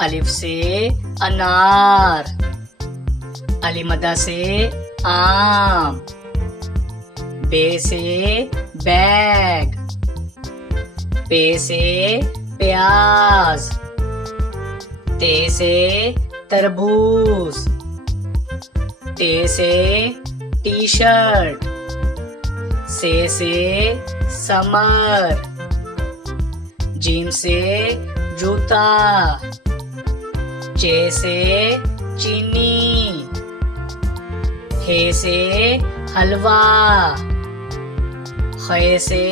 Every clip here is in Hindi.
अलिफ से अनार, अलिमदा से आम, बे से बैग, पे से प्याज, ते से तरबूज, टे से टी शर्ट, से समर, जीम से जूता, चे से चीनी, हे से हलवा, खे से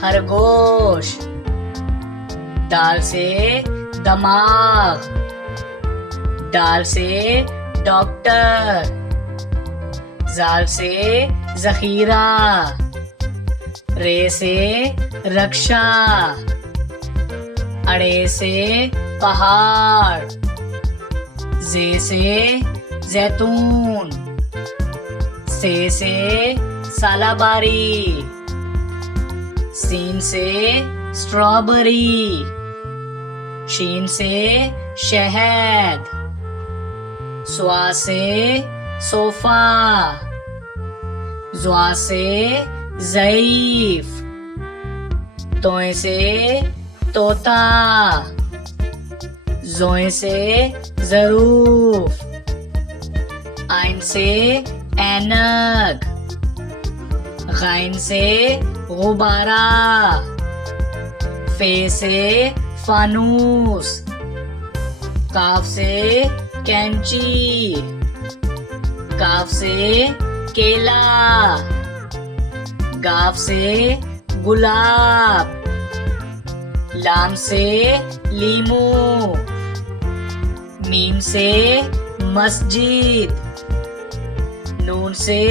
खरगोश, दाल से दमाग, दाल से डॉक्टर, जाल से जखीरा, रे से रक्षा, अड़े से पहाड़, जे से जैतून, से सालाबारी, सीन से स्ट्रॉबेरी, शीन से शहद, स्वा से सोफा, ज़्वा से ज़ईफ, तोए से तोता, ज़ोए से ज़रूफ, आइन से ऐनक, गाइन से गुब्बारा, फे से फानूस, काफ से कैंची, काफ से केला, गाफ से गुलाब, लाम से लीमू, मीम से मस्जिद, नून से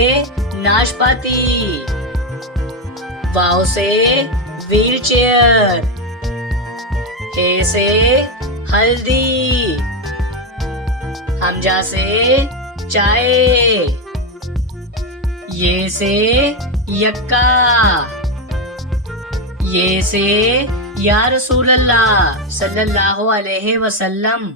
नाशपाती, वाव से व्हील चेयर, हे से हल्दी, हमजा से चाय, ये से यक्का, ये से या रसूल अल्लाह सल्लल्लाहु अलैहि वसल्लम।